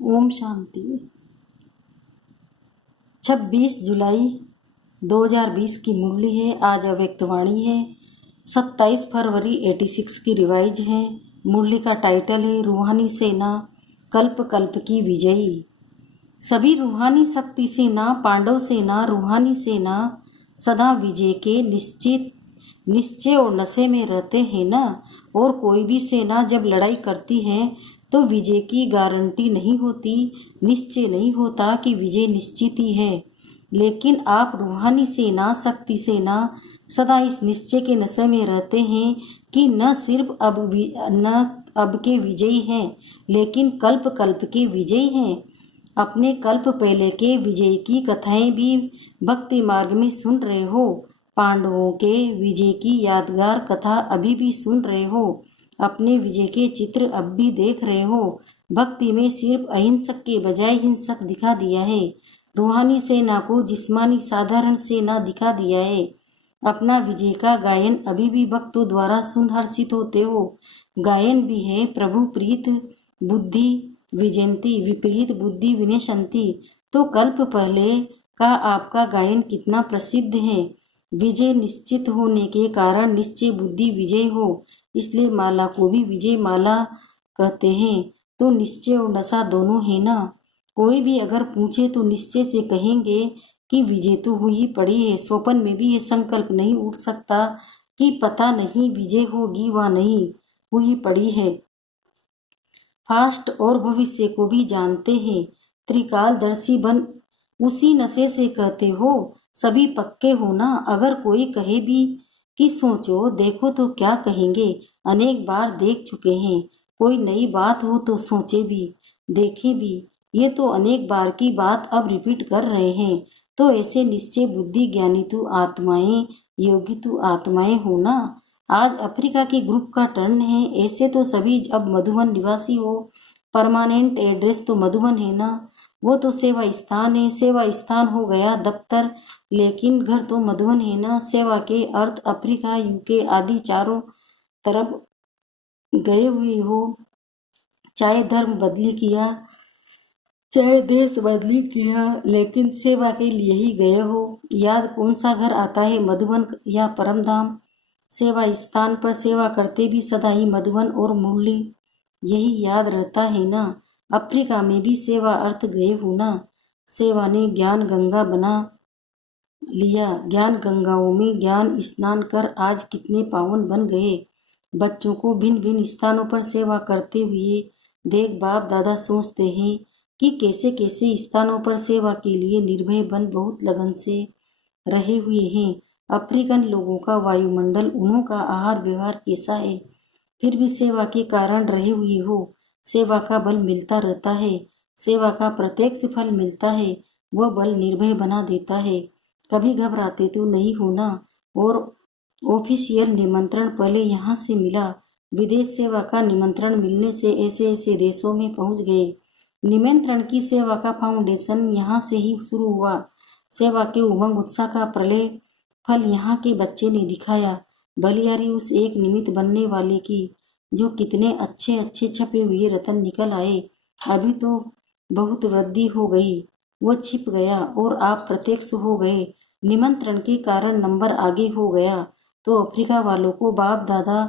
ओम शांति। 26 जुलाई 2020 की मुरली है। आज अव्यक्तवाणी है। 27 फरवरी 86 की रिवाइज है। मुरली का टाइटल है रूहानी सेना कल्प कल्प की विजयी। सभी रूहानी शक्ति सेना, पांडव सेना, रूहानी सेना सदा विजय के निश्चय और नशे में रहते हैं ना। और कोई भी सेना जब लड़ाई करती है तो विजय की गारंटी नहीं होती, निश्चय नहीं होता कि विजय निश्चित ही है। लेकिन आप रूहानी सेना, शक्ति सेना सदा इस निश्चय के नशे में रहते हैं कि न सिर्फ अब के विजयी हैं, लेकिन कल्प कल्प के विजयी हैं। अपने कल्प पहले के विजय की कथाएं भी भक्ति मार्ग में सुन रहे हो। पांडवों के विजय की यादगार कथा अभी भी सुन रहे हो। अपने विजय के चित्र अब भी देख रहे हो। भक्ति में सिर्फ अहिंसक के बजाय हिंसक दिखा दिया है। रूहानी सेना को जिस्मानी साधारण सेना दिखा दिया है। अपना विजय का गायन अभी भी भक्तों द्वारा सुन हर्षित होते हो। गायन भी है प्रभु प्रीत बुद्धि विजयंती, विपरीत बुद्धि विनशंति। तो कल्प पहले का आपका गायन कितना प्रसिद्ध है। विजय निश्चित होने के कारण निश्चय बुद्धि विजय हो, इसलिए माला को भी विजय माला कहते हैं। तो निश्चय और नशा दोनों है ना। कोई भी अगर पूछे तो निश्चय से कहेंगे कि विजय तो हुई पड़ी है। स्वप्न में भी ये संकल्प नहीं उठ सकता कि पता नहीं विजय होगी व नहीं, हुई पड़ी है। फास्ट और भविष्य को भी जानते हैं। त्रिकालदर्शी बन उसी नशे से कहते हो सभी पक्के हो ना। अगर कोई कहे भी कि सोचो देखो तो क्या कहेंगे। अनेक बार देख चुके हैं। कोई नई बात हो तो सोचे भी, देखे भी। ये तो अनेक बार की बात अब रिपीट कर रहे हैं। तो ऐसे निश्चय बुद्धि ज्ञानी तू आत्माएं, योगी तू आत्माएं हो ना। आज अफ्रीका के ग्रुप का टर्न है। ऐसे तो सभी अब मधुबन निवासी हो। परमानेंट एड्रेस तो मधुबन है ना। वो तो सेवा स्थान है, सेवा स्थान हो गया दफ्तर, लेकिन घर तो मधुबन है ना। सेवा के अर्थ अफ्रीका, यूके आदि चारों तरफ गए हुए हो। चाहे धर्म बदली किया, चाहे देश बदली किया, लेकिन सेवा के लिए ही गए हो। याद कौन सा घर आता है, मधुबन या परमधाम। सेवा स्थान पर सेवा करते भी सदा ही मधुबन और मुरली यही याद रहता है ना। अफ्रीका में भी सेवा अर्थ गए हो ना। सेवा ने ज्ञान गंगा बना लिया। ज्ञान गंगाओं में ज्ञान स्नान कर आज कितने पावन बन गए। बच्चों को भिन्न भिन्न स्थानों पर सेवा करते हुए देख बाप दादा सोचते हैं कि कैसे कैसे स्थानों पर सेवा के लिए निर्भय बन बहुत लगन से रहे हुए हैं। अफ्रीकन लोगों का वायुमंडल, उन्हों का आहार व्यवहार कैसा है, फिर भी सेवा के कारण रहे हुए हो। सेवा का बल मिलता रहता है। सेवा का प्रत्यक्ष फल मिलता है। वह बल निर्भय बना देता है। कभी घबराते तो नहीं होना। और ऑफिशियल निमंत्रण पहले यहाँ से मिला। विदेश सेवा का निमंत्रण मिलने से ऐसे ऐसे देशों में पहुँच गए। निमंत्रण की सेवा का फाउंडेशन यहाँ से ही शुरू हुआ। सेवा के उमंग उत्साह का प्रलय फल यहाँ के बच्चे ने दिखाया। बलियारी उस एक निमित्त बनने वाले की, जो कितने अच्छे अच्छे छपे हुए रतन निकल आए। अभी तो बहुत वृद्धि हो गई, वो छिप गया और आप प्रत्यक्ष हो गए। निमंत्रण के कारण नंबर आगे हो गया। तो अफ्रीका वालों को बाप दादा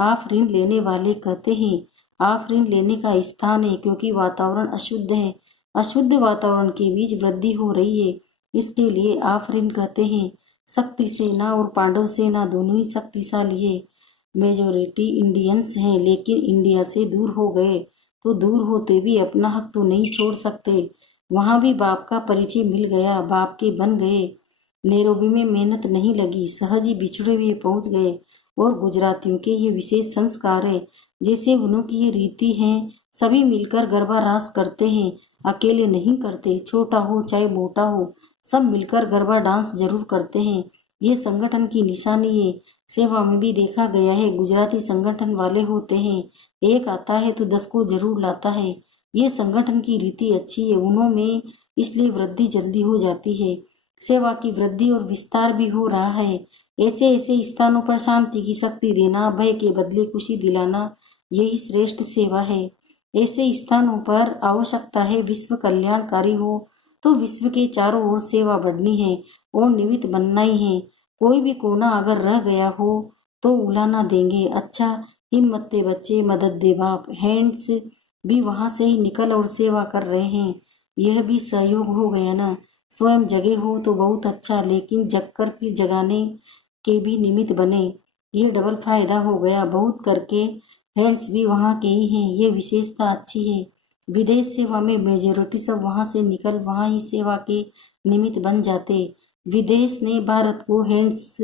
आप ऋण लेने वाले कहते हैं। आप ऋण लेने का स्थान है, क्योंकि वातावरण अशुद्ध है। अशुद्ध वातावरण के बीच वृद्धि हो रही है, इसके लिए आप ऋण कहते हैं। शक्ति सेना और पांडव सेना दोनों ही शक्तिशाली है। मेजोरिटी इंडियंस हैं, लेकिन इंडिया से दूर हो गए। तो दूर होते भी अपना हक तो नहीं छोड़ सकते। वहाँ भी बाप का परिचय मिल गया, बाप के बन गए। नैरोबी में मेहनत नहीं लगी, सहज ही बिछड़े हुए पहुँच गए। और गुजरातियों के ये विशेष संस्कार है, जैसे उन्हों की ये रीति है। सभी मिलकर गरबा रास करते हैं, अकेले नहीं करते। छोटा हो चाहे मोटा हो, सब मिलकर गरबा डांस जरूर करते हैं। ये संगठन की निशानी है। सेवा में भी देखा गया है, गुजराती संगठन वाले होते हैं। एक आता है तो 10 को जरूर लाता है। ये संगठन की रीति अच्छी है उन्हों में, इसलिए वृद्धि जल्दी हो जाती है। सेवा की वृद्धि और विस्तार भी हो रहा है। ऐसे ऐसे स्थानों पर शांति की शक्ति देना, भय के बदले खुशी दिलाना, यही श्रेष्ठ सेवा है। ऐसे स्थानों पर आवश्यकता है विश्व कल्याणकारी हो, तो विश्व के चारों ओर सेवा बढ़नी है और निमित्त बनना ही है। कोई भी कोना अगर रह गया हो तो उला ना देंगे। अच्छा, हिम्मत दे बच्चे, मदद दे बाप। हैंड्स भी वहां से ही निकल और सेवा कर रहे हैं। यह भी सहयोग हो गया ना। स्वयं जगे हो तो बहुत अच्छा, लेकिन जगकर फिर जगाने के भी निमित्त बने, ये डबल फायदा हो गया। बहुत करके हैंड्स भी वहाँ के ही हैं, ये विशेषता अच्छी है। विदेश सेवा में मेजोरिटी सब वहाँ से निकल वहाँ ही सेवा के निमित्त बन जाते। विदेश ने भारत को हैंड्स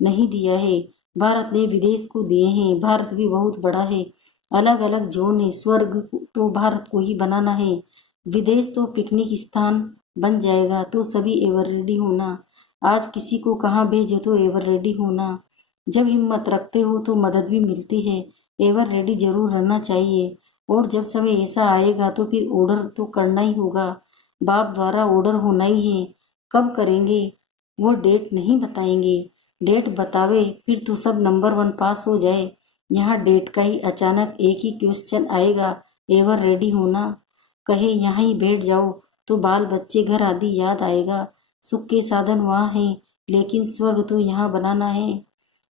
नहीं दिया है, भारत ने विदेश को दिए हैं। भारत भी बहुत बड़ा है, अलग अलग जोन है। स्वर्ग तो भारत को ही बनाना है, विदेश तो पिकनिक स्थान बन जाएगा। तो सभी एवर रेडी होना। आज किसी को कहाँ भेजे तो एवर रेडी होना। जब हिम्मत रखते हो तो मदद भी मिलती है। एवर रेडी जरूर रहना चाहिए। और जब समय ऐसा आएगा तो फिर ऑर्डर तो करना ही होगा। बाप द्वारा ऑर्डर होना ही है। कब करेंगे वो डेट नहीं बताएंगे। डेट बतावे फिर तो सब नंबर 1 पास हो जाए। यहाँ डेट का ही अचानक एक ही क्वेश्चन आएगा, एवर रेडी होना। कहे यहाँ ही बैठ जाओ तो बाल बच्चे घर आदि याद आएगा। सुख के साधन वहाँ हैं, लेकिन स्वर्ग तो यहाँ बनाना है।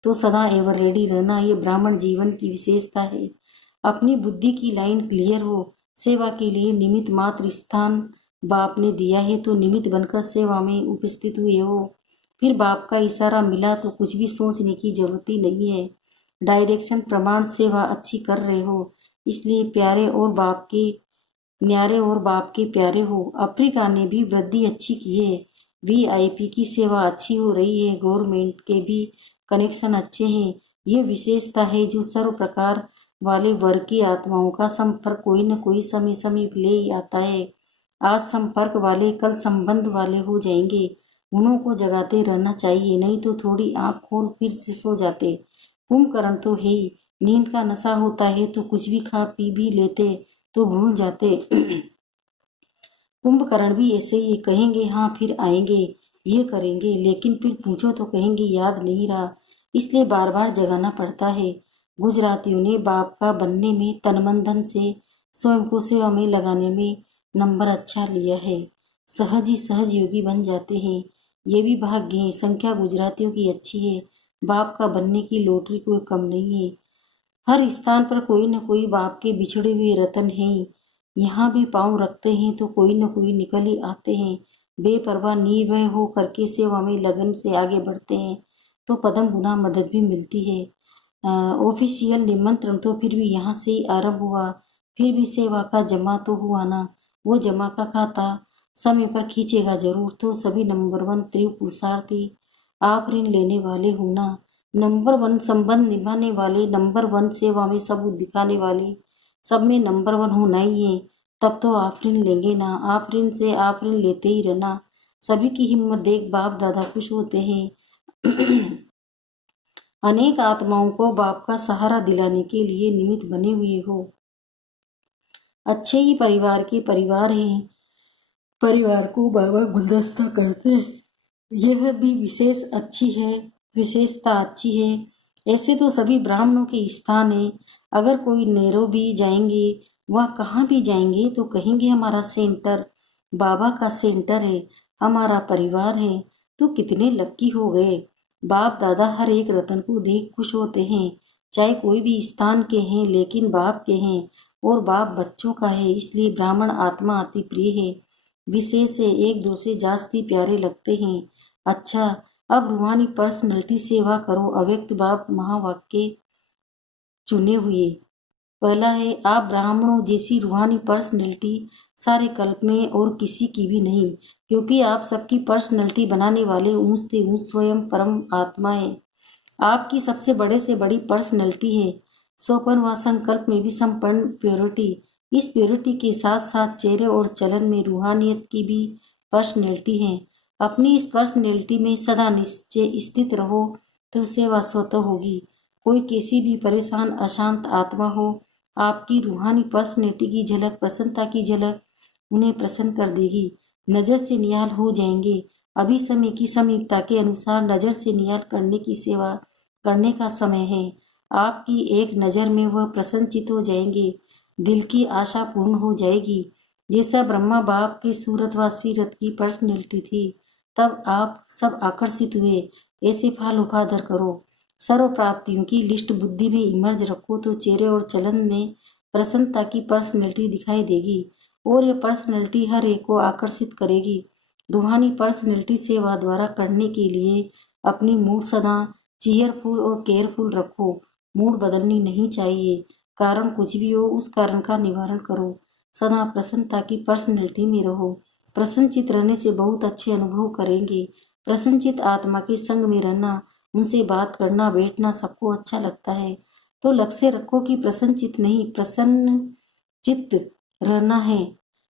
तो सदा एवर रेडी रहना, ये ब्राह्मण जीवन की विशेषता है। अपनी बुद्धि की लाइन क्लियर हो। सेवा के लिए निमित्त मात्र स्थान बाप ने दिया है, तो निमित्त बनकर सेवा में उपस्थित हुए हो। फिर बाप का इशारा मिला तो कुछ भी सोचने की जरूरत ही नहीं है। डायरेक्शन प्रमाण सेवा अच्छी कर रहे हो, इसलिए प्यारे और बाप के न्यारे और बाप के प्यारे हो। अफ्रीका ने भी वृद्धि अच्छी की है। वीआईपी की सेवा अच्छी हो रही है। गवर्नमेंट के भी कनेक्शन अच्छे हैं। ये विशेषता है जो सर्व प्रकार वाले वर्ग की आत्माओं का संपर्क कोई न कोई समय समीप ले ही आता है। आज संपर्क वाले कल संबंध वाले हो जाएंगे। उन्हों को जगाते रहना चाहिए, नहीं तो थोड़ी आंख खोल फिर से सो जाते। कुंभकर्ण तो है ही, नींद का नशा होता है तो कुछ भी खा पी भी लेते तो भूल जाते। कुंभकर्ण भी ऐसे ही कहेंगे हाँ फिर आएंगे, ये करेंगे, लेकिन फिर पूछो तो कहेंगे याद नहीं रहा। इसलिए बार बार जगाना पड़ता है। गुजरातियों ने बाप का बनने में तन मन धन से स्वयं को सेवा में लगाने में नंबर अच्छा लिया है। सहज ही सहज योगी बन जाते हैं। ये भी भाग्य है। संख्या गुजरातियों की अच्छी है। बाप का बनने की लॉटरी कोई कम नहीं है। हर स्थान पर कोई न कोई बाप के बिछड़े हुए रतन हैं। यहाँ भी पाँव रखते हैं तो कोई न कोई निकल ही आते हैं। बेपरवाह निर्भय हो करके सेवा में लगन से आगे बढ़ते हैं तो पदम गुना मदद भी मिलती है। ऑफिशियल निमंत्रण तो फिर भी यहाँ से ही आरंभ हुआ। फिर भी सेवा का जमा तो हुआ ना। वो जमा का खाता समय पर खींचेगा जरूर। तो सभी नंबर 1 तीव्र पुरुषार्थी आप ऋण लेने वाले हो ना। नंबर 1 संबंध निभाने वाले, नंबर 1 सेवा में सबूत दिखाने वाले, सब में नंबर 1 होना ही है। तब तो आप ऋण लेंगे ना। आप ऋण से आप ऋण लेते ही रहना। सभी की हिम्मत देख बाप दादा खुश होते हैं। अनेक आत्माओं को बाप का सहारा दिलाने के लिए निमित्त बने हुए हो। अच्छे ही परिवार के परिवार हैं। परिवार को बाबा गुलदस्ता करते हैं। यह भी विशेषता अच्छी है। ऐसे तो सभी ब्राह्मणों के स्थान है। अगर कोई नैरोबी जाएंगे, वह कहाँ भी जाएंगे तो कहेंगे हमारा सेंटर बाबा का सेंटर है, हमारा परिवार है। तो कितने लक्की हो गए। बाप दादा हर एक रतन को देख खुश होते हैं। चाहे कोई भी स्थान के हैं, लेकिन बाप के हैं और बाप बच्चों का है, इसलिए ब्राह्मण आत्मा अति प्रिय है। विशेष है, एक दो से जास्ती प्यारे लगते हैं। अच्छा, अब रूहानी पर्सनैलिटी सेवा करो। अव्यक्त बाप महावाक्य चुने हुए। पहला है, आप ब्राह्मणों जैसी रूहानी पर्सनैलिटी सारे कल्प में और किसी की भी नहीं, क्योंकि आप सबकी पर्सनैलिटी बनाने वाले ऊंच से ऊंच स्वयं परम आत्मा है। आपकी सबसे बड़े से बड़ी पर्सनैलिटी है। सोपन व संकल्प में भी संपन्न प्योरिटी। इस प्योरिटी के साथ साथ चेहरे और चलन में रूहानियत की भी पर्सनैलिटी है। अपनी इस पर्सनैलिटी में सदा निश्चय स्थित रहो तो सेवा स्वतः होगी। कोई कैसी भी परेशान अशांत आत्मा हो, आपकी रूहानी पर्सनैलिटी की झलक, प्रसन्नता की झलक उन्हें प्रसन्न कर देगी। नजर से निहाल हो जाएंगे। अभी समय की समीपता के अनुसार नजर से निहाल करने की सेवा करने का समय है। आपकी एक नज़र में वह प्रसन्नचित हो जाएंगे। दिल की आशा पूर्ण हो जाएगी। जैसा ब्रह्मा बाप के सूरतवासी रथ की पर्सनैलिटी थी, तब आप सब आकर्षित हुए। ऐसे फाल उपादर करो। सर्व प्राप्तियों की लिस्ट बुद्धि में इमर्ज रखो तो चेहरे और चलन में प्रसन्नता की पर्सनैलिटी दिखाई देगी और ये पर्सनैलिटी हर एक को आकर्षित करेगी। रूहानी पर्सनैलिटी सेवा द्वारा करने के लिए अपनी मूड सदा चीयरफुल और केयरफुल रखो। मूड बदलनी नहीं चाहिए। कारण कुछ भी हो, उस कारण का निवारण करो। सदा प्रसन्नता की पर्सनैलिटी में रहो। प्रसन्नचित रहने से बहुत अच्छे अनुभव करेंगे। प्रसन्नचित आत्मा के संग में रहना, उनसे बात करना बैठना सबको अच्छा लगता है। तो लक्ष्य रखो कि प्रसन्नचित नहीं, प्रसन्न चित्त रहना है।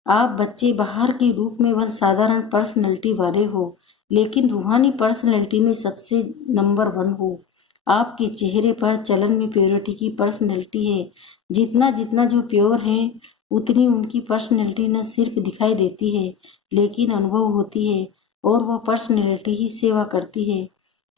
आप बच्चे बाहर के रूप में वह साधारण पर्सनैलिटी वाले हो, लेकिन रूहानी पर्सनैलिटी में सबसे नंबर 1 हो। आपके चेहरे पर चलन में प्योरिटी की पर्सनैलिटी है। जितना जितना जो प्योर है, उतनी उनकी पर्सनैलिटी न सिर्फ दिखाई देती है, लेकिन अनुभव होती है और वह पर्सनैलिटी ही सेवा करती है।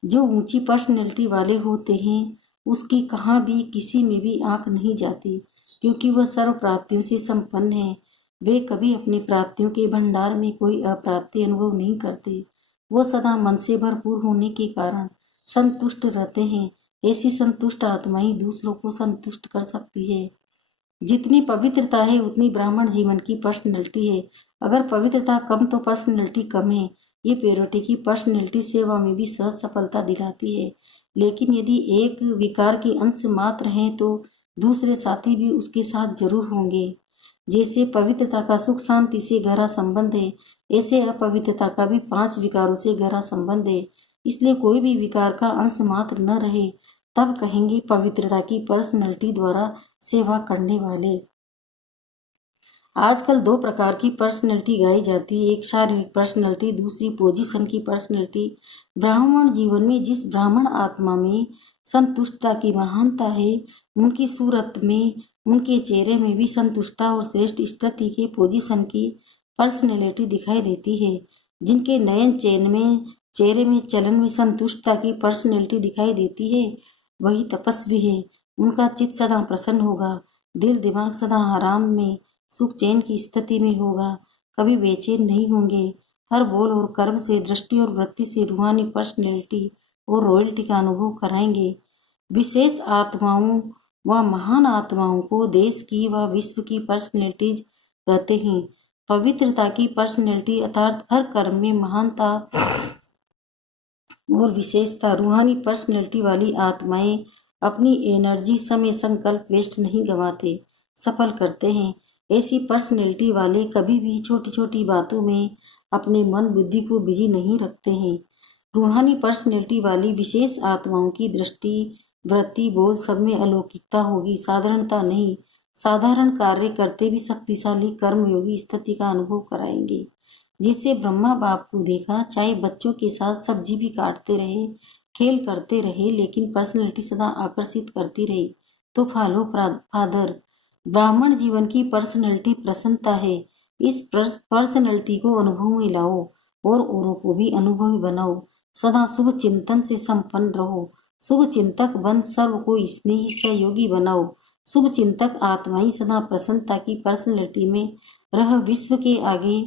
जो ऊंची पर्सनैलिटी वाले होते हैं, उसकी कहाँ भी किसी में भी आंख नहीं जाती, क्योंकि वह सर्व प्राप्तियों से संपन्न है। वे कभी अपनी प्राप्तियों के भंडार में कोई अप्राप्ति अनुभव नहीं करते। वो सदा मन से भरपूर होने के कारण संतुष्ट रहते हैं। ऐसी संतुष्ट आत्मा ही दूसरों को संतुष्ट कर सकती है। जितनी पवित्रता है उतनी ब्राह्मण जीवन की पर्सनैलिटी है। अगर पवित्रता कम तो पर्सनैलिटी कम है। ये प्योरिटी की पर्सनैलिटी सेवा में भी सहज सफलता दिलाती है। लेकिन यदि एक विकार के अंश मात्र हैं तो दूसरे साथी भी उसके साथ जरूर होंगे। जैसे पवित्रता का सुख शांति से गहरा संबंध है, ऐसे अपवित्रता का भी 5 विकारों से गहरा संबंध है। इसलिए कोई भी विकार का अंश मात्र न रहे, तब कहेंगे पवित्रता की पर्सनैलिटी द्वारा सेवा करने वाले। आजकल 2 प्रकार की पर्सनैलिटी गाई जाती है, एक शारीरिक पर्सनैलिटी, दूसरी पोजीशन की पर्सनैलिटी। ब्राह्मण जीवन में जिस ब्राह्मण आत्मा में संतुष्टता की महानता है, उनकी सूरत में, उनके चेहरे में भी संतुष्टता और श्रेष्ठ स्थिति के पोजीशन की पर्सनैलिटी दिखाई देती है। जिनके नयन चेहरे में चलन में संतुष्टता की पर्सनैलिटी दिखाई देती है, वही तपस्वी है। उनका चित्त सदा प्रसन्न होगा, दिल दिमाग सदा आराम में सुख चैन की स्थिति में होगा, कभी बेचैन नहीं होंगे। हर बोल और कर्म से, दृष्टि और वृत्ति से रूहानी पर्सनैलिटी और रॉयल्टी का अनुभव कराएंगे। विशेष आत्माओं व महान आत्माओं को देश की व विश्व की पर्सनैलिटीज कहते हैं। पवित्रता की पर्सनैलिटी अर्थात हर कर्म में महानता और विशेषता। रूहानी पर्सनैलिटी वाली आत्माएं अपनी एनर्जी, समय, संकल्प वेस्ट नहीं गंवाते, सफल करते हैं। ऐसी पर्सनैलिटी वाले कभी भी छोटी छोटी बातों में अपने मन बुद्धि को बिजी नहीं रखते हैं। रूहानी पर्सनैलिटी वाली विशेष आत्माओं की दृष्टि, वृत्ति, बोल सब में अलौकिकता होगी, साधारणता नहीं। साधारण कार्य करते भी शक्तिशाली कर्मयोगी स्थिति का अनुभव कराएंगे। जिससे ब्रह्मा बाप को देखा, चाहे बच्चों के साथ सब्जी भी काटते रहे, खेल करते रहे, लेकिन पर्सनैलिटी सदा आकर्षित करती रही। तो फॉलो फादर। ब्राह्मण जीवन की पर्सनैलिटी प्रसन्नता है। इस पर्सनैलिटी को अनुभव में लाओ और औरों को भी अनुभवी बनाओ। सदा शुभ चिंतन से संपन्न रहो। शुभ चिंतक बन सर्व को स्नेही सहयोगी बनाओ। शुभ चिंतक आत्माई सदा प्रसन्नता की पर्सनैलिटी में रह विश्व के आगे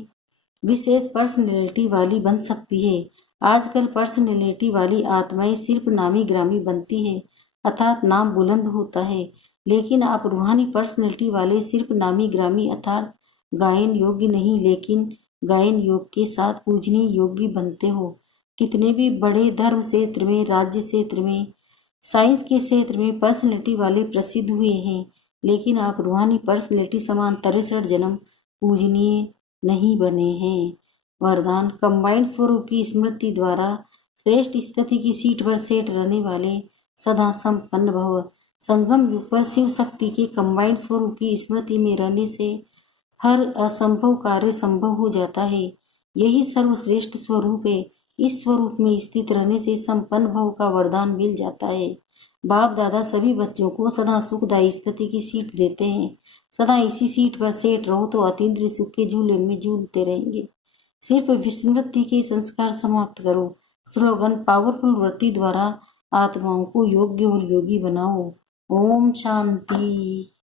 विशेष पर्सनैलिटी वाली बन सकती है। आजकल पर्सनैलिटी वाली आत्माएं सिर्फ नामी ग्रामी बनती है, अर्थात नाम बुलंद होता है। लेकिन आप रूहानी पर्सनैलिटी वाले सिर्फ नामी ग्रामी अर्थात गायन योग्य नहीं, लेकिन गायन योग के साथ पूजनीय योग्य बनते हो। कितने भी बड़े धर्म क्षेत्र में, राज्य क्षेत्र में, साइंस के क्षेत्र में पर्सनैलिटी वाले प्रसिद्ध हुए हैं, लेकिन आप रूहानी पर्सनैलिटी समान 63 जन्म पूजनीय नहीं बने हैं। वरदान: कंबाइंड स्वरूप की स्मृति द्वारा श्रेष्ठ स्थिति की सीट पर सेट रहने वाले सदा संपन्न भव। संगम युग पर शिव शक्ति के कंबाइंड स्वरूप की स्मृति में रहने से हर असंभव कार्य संभव हो जाता है। यही सर्वश्रेष्ठ स्वरूप है। इस स्वरूप में स्थित रहने से संपन्न भव का वरदान मिल जाता है। बाप दादा सभी बच्चों को सदा सुखदायी स्थिति की सीट देते हैं। सदा इसी सीट पर सेट रहो तो अतीन्द्रिय सुख के झूले में झूलते रहेंगे। सिर्फ विस्मृति के संस्कार समाप्त करो। स्लोगन: पावरफुल वृत्ति द्वारा आत्माओं को योग्य और योगी बनाओ। ओम शांति।